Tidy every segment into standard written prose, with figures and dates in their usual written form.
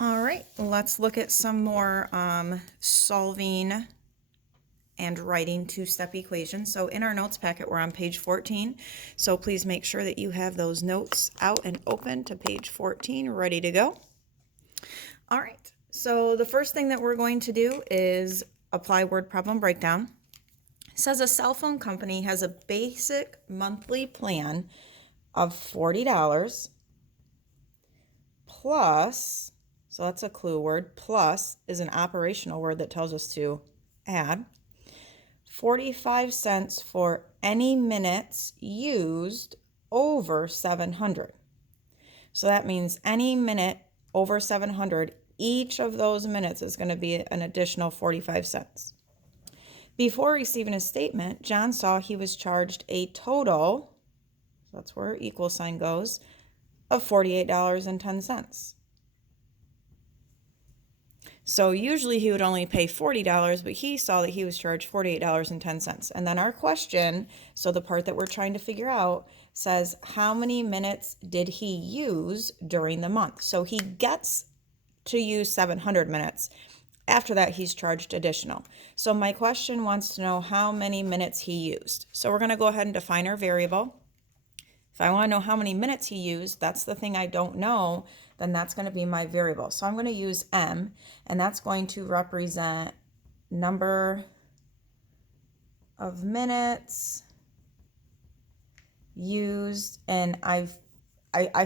All right, let's look at some more solving and writing two-step equations. So in our notes packet, we're on page 14. So please make sure that you have those notes out and open to page 14, ready to go. All right, so the first thing that we're going to do is apply word problem breakdown. It says a cell phone company has a basic monthly plan of $40 plus, so that's a clue word, plus is an operational word that tells us to add 45 cents for any minutes used over 700. So that means any minute over 700, each of those minutes is going to be an additional 45 cents. Before receiving his statement, John saw he was charged a total, that's where equal sign goes, of $48.10. So usually he would only pay $40, but he saw that he was charged $48.10. And then our question, so the part that we're trying to figure out, says how many minutes did he use during the month? So he gets to use 700 minutes. After that, he's charged additional. So my question wants to know how many minutes he used. So we're going to go ahead and define our variable. If I want to know how many minutes he used, that's the thing I don't know, then that's going to be my variable. So I'm going to use M, and that's going to represent number of minutes used, and I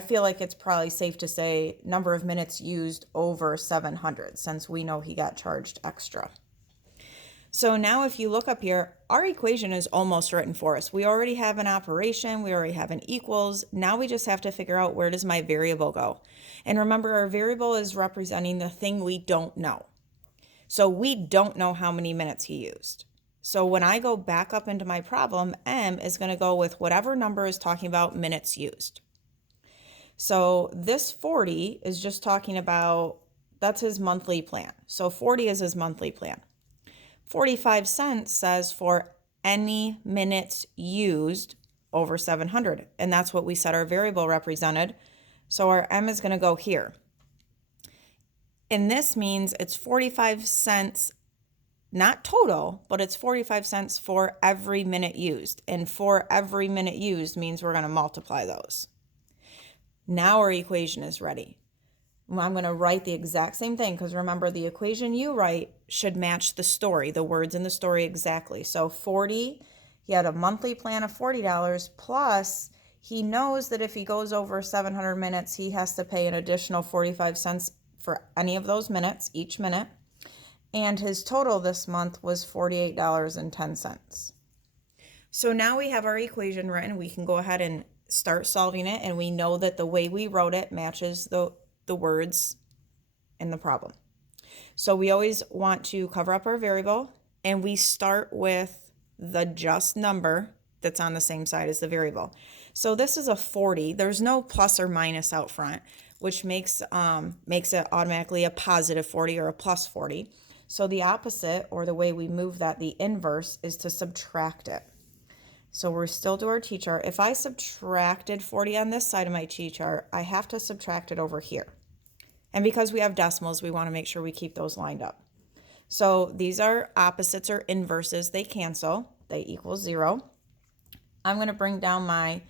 feel like it's probably safe to say number of minutes used over 700, since we know he got charged extra. So now if you look up here, our equation is almost written for us. We already have an operation, we already have an equals. Now we just have to figure out, where does my variable go? And remember, our variable is representing the thing we don't know. So we don't know how many minutes he used. So when I go back up into my problem, M is going to go with whatever number is talking about minutes used. So this 40 is just talking about, that's his monthly plan. So 40 is his monthly plan. 45 cents says for any minutes used over 700, and that's what we said our variable represented. So our M is going to go here. And this means it's 45 cents, not total, but it's 45 cents for every minute used. And for every minute used means we're going to multiply those. Now our equation is ready. I'm going to write the exact same thing, because remember, the equation you write should match the story, the words in the story exactly. So 40, he had a monthly plan of $40, plus he knows that if he goes over 700 minutes, he has to pay an additional 45 cents for any of those minutes, each minute. And his total this month was $48.10. So now we have our equation written. We can go ahead and start solving it, and we know that the way we wrote it matches the words in the problem. So we always want to cover up our variable, and we start with the just number that's on the same side as the variable. So this is a 40. There's no plus or minus out front, which makes it automatically a positive 40 or a plus 40. So the opposite, or the way we move that, the inverse, is to subtract it. So we're still do our t-chart. If I subtracted 40 on this side of my t-chart, I have to subtract it over here. And because we have decimals, we want to make sure we keep those lined up. So these are opposites or inverses. They cancel. They equal 0. I'm going to bring down my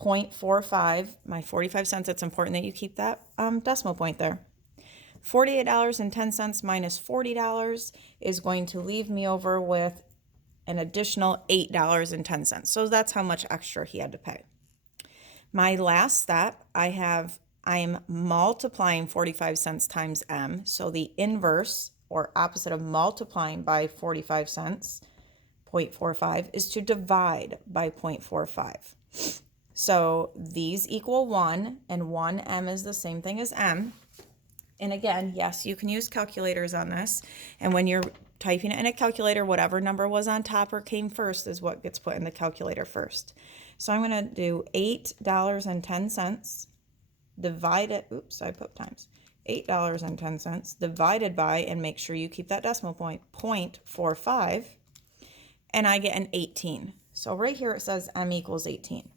0.45, my 45 cents. It's important that you keep that decimal point there. $48.10 minus $40 is going to leave me over with an additional $8.10. So that's how much extra he had to pay. My last step, I am multiplying 45 cents times M. So the inverse, or opposite of multiplying by 45 cents, 0.45, is to divide by 0.45. So these equal 1, and 1M is the same thing as M. And again, yes, you can use calculators on this. And when you're typing it in a calculator, whatever number was on top or came first is what gets put in the calculator first. So I'm going to do $8.10 divided, oops, I put times, $8.10 divided by, and make sure you keep that decimal point, 0.45, and I get an 18. So right here it says M equals 18.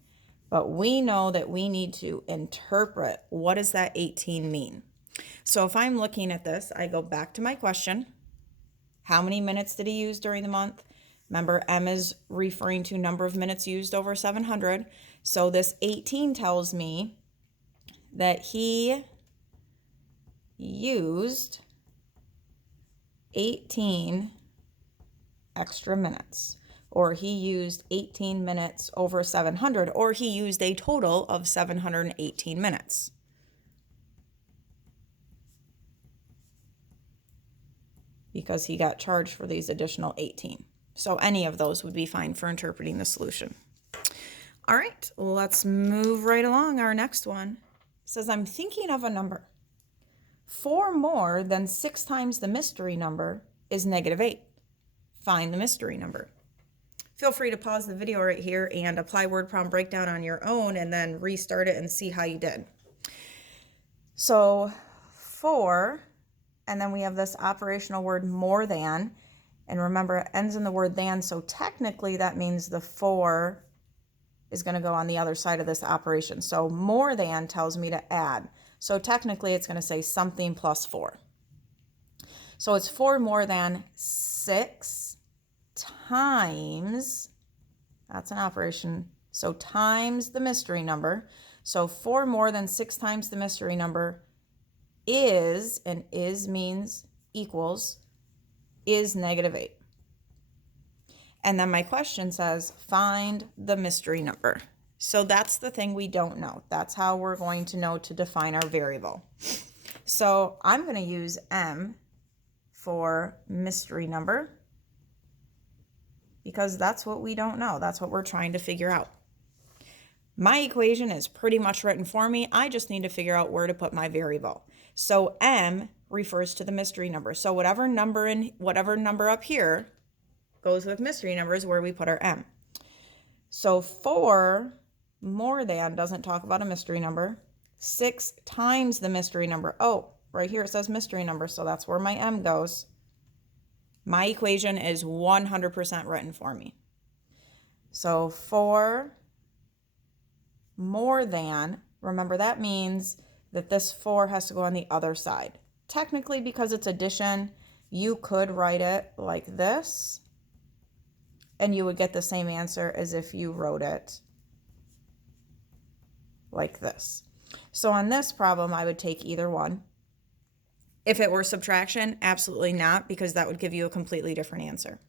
But we know that we need to interpret, what does that 18 mean? So if I'm looking at this, I go back to my question. How many minutes did he use during the month? Remember, M is referring to number of minutes used over 700. So this 18 tells me that he used 18 extra minutes, or he used 18 minutes over 700, or he used a total of 718 minutes. Because he got charged for these additional 18. So any of those would be fine for interpreting the solution. All right, let's move right along. Our next one says, I'm thinking of a number. 4 more than 6 times the mystery number is -8. Find the mystery number. Feel free to pause the video right here and apply word problem breakdown on your own and then restart it and see how you did. So 4, and then we have this operational word more than, and remember it ends in the word than, so technically that means the 4 is going to go on the other side of this operation. So more than tells me to add. So technically it's going to say something plus 4. So it's 4 more than 6 times, that's an operation, so times the mystery number. So 4 more than 6 times the mystery number is, and is means equals, is -8. And then my question says, find the mystery number. So that's the thing we don't know. That's how we're going to know to define our variable. So I'm going to use M for mystery number because that's what we don't know. That's what we're trying to figure out. My equation is pretty much written for me. I just need to figure out where to put my variable. So M refers to the mystery number. So whatever number up here goes with mystery numbers where we put our M. So 4 more than doesn't talk about a mystery number. 6 times the mystery number. Oh, right here it says mystery number, so that's where my M goes. My equation is 100% written for me. So 4 more than, remember that means that this 4 has to go on the other side. Technically, because it's addition, you could write it like this, and you would get the same answer as if you wrote it like this. So on this problem, I would take either one. If it were subtraction, absolutely not, because that would give you a completely different answer.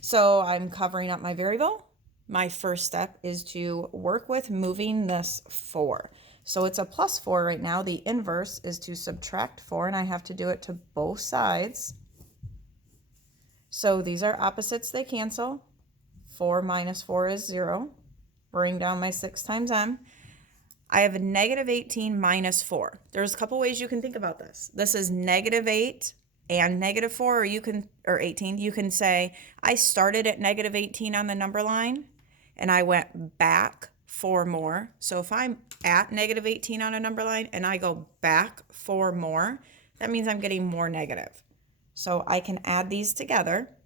So I'm covering up my variable. My first step is to work with moving this 4. So it's a plus 4 right now. The inverse is to subtract 4, and I have to do it to both sides. So these are opposites, they cancel. 4 minus 4 is 0. Bring down my 6 times M. I have a -18 minus 4. There's a couple ways you can think about this. This is -8 and -4, or 18. You can say, I started at -18 on the number line, and I went back 4 more. So if I'm at -18 on a number line and I go back 4 more, that means I'm getting more negative. So I can add these together.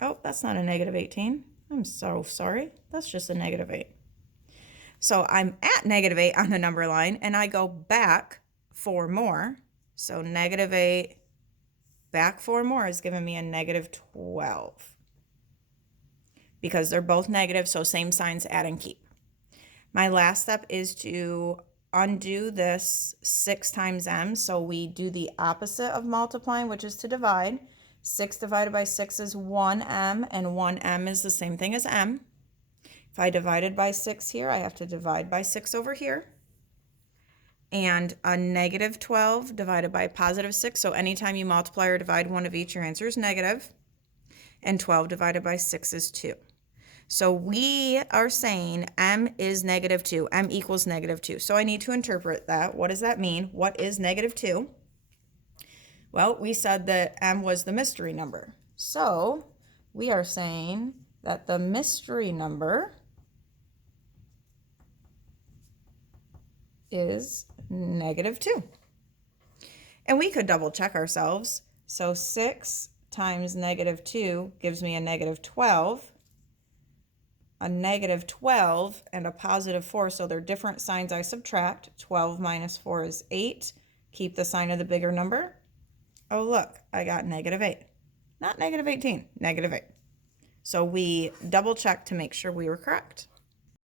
Oh, that's not a -18. I'm so sorry. That's just a -8. So I'm at -8 on the number line, and I go back 4 more. So -8 back 4 more is giving me a -12. Because they're both negative, so same signs, add and keep. My last step is to undo this 6 times M. So we do the opposite of multiplying, which is to divide. 6 divided by 6 is 1M, and 1M is the same thing as M. If I divided by 6 here, I have to divide by 6 over here. And a -12 divided by +6. So anytime you multiply or divide one of each, your answer is negative. And 12 divided by 6 is 2. So we are saying M is -2. M equals -2. So I need to interpret that. What does that mean? What is -2? Well, we said that M was the mystery number. So we are saying that the mystery number is -2. And we could double check ourselves. So 6 times -2 gives me a -12. a negative 12 and a positive 4. So they're different signs I subtract. 12 minus 4 is 8. Keep the sign of the bigger number. Oh, look, I got negative 8. Not negative 18, negative 8. So we double checked to make sure we were correct.